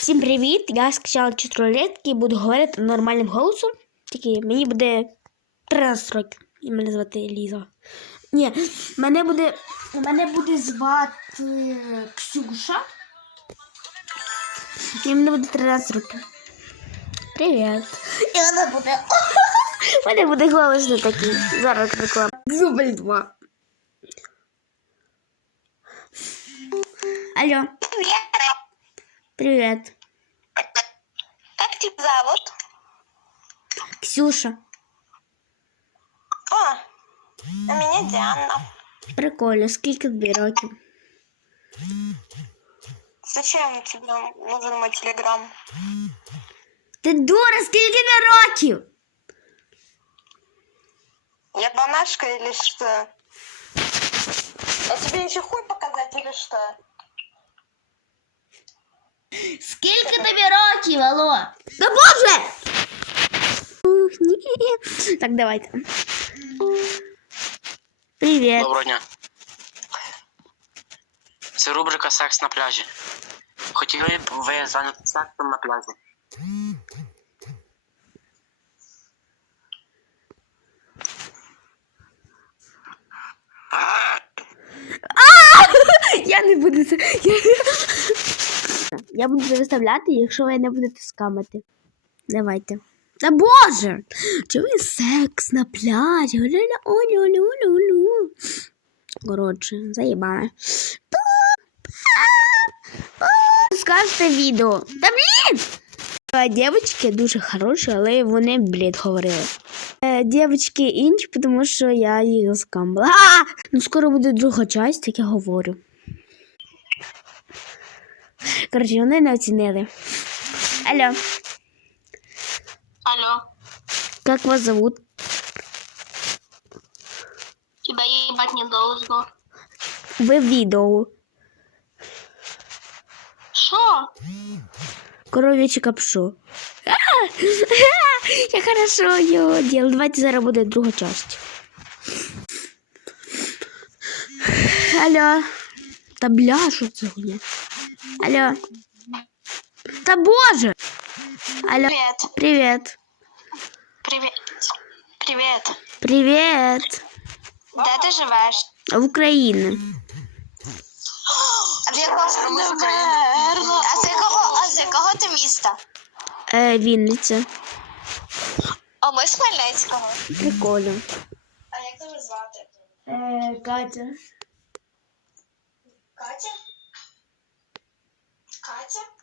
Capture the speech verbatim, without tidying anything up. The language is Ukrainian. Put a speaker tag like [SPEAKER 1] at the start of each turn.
[SPEAKER 1] Всім привіт! Я скачала чотирилетки і буду говорити нормальним голосом. Тільки мені буде тринадцять років. І мене звати Ліза. Ні, мене буде, мене буде звати Ксюша. І мене буде тринадцять років. Привіт. І вона буде... У мене буде голос не такий. Зараз реклама. Зубель два. Алло.
[SPEAKER 2] Привет.
[SPEAKER 1] Привет.
[SPEAKER 2] Как тебя зовут?
[SPEAKER 1] Ксюша.
[SPEAKER 2] О, а меня Диана.
[SPEAKER 1] Прикольно. Скільки тобі років?
[SPEAKER 2] Зачем тебе нужен мой телеграм?
[SPEAKER 1] Ти дура, скільки тобі років?
[SPEAKER 2] Я банашка или что? А тебе еще хуй показать или что?
[SPEAKER 1] Скільки тобі років, алло? Да боже! Ух, ні. Так, давайте. Привіт.
[SPEAKER 3] Доброго дня. Це рубрика «Секс на пляжі». Хотіли б ви зайняти сексом на пляжі?
[SPEAKER 1] Я не буду це. Я... Я буду це виставляти, якщо ви не будете скамати. Давайте. Та боже! Чому секс на пляжі? Олю-олю-олю-олю. Коротше, заїбане. Скажете відео. Та блін! Дівчатки дуже хороші, але вони, блін, говорили. Дівчатки інші, тому що я їх заскамбала. Ну, скоро буде друга часть, як я говорю. Коротше, вони не оцінили. Алло.
[SPEAKER 2] Алло,
[SPEAKER 1] Как вас зовут?
[SPEAKER 2] тебя ебать не должно.
[SPEAKER 1] Ви в відео.
[SPEAKER 2] Шо?
[SPEAKER 1] Коров'яче капшо. Я хорошо його діла. Давайте зараз буде друга часть. Алло. Та бля, що це хуйня? Алло. Та боже. Алло.
[SPEAKER 2] Привет.
[SPEAKER 1] Привет.
[SPEAKER 2] Привет. Привет.
[SPEAKER 1] Привет.
[SPEAKER 2] Де ти живеш?
[SPEAKER 1] В Україні.
[SPEAKER 2] А з якого А з якого, а з якого ти міста?
[SPEAKER 1] Е, Вінниця.
[SPEAKER 2] А ми з Хмельницького.
[SPEAKER 1] Прикольно.
[SPEAKER 2] А як тебе звати?
[SPEAKER 1] Е, Катя.
[SPEAKER 2] Катя? Катя?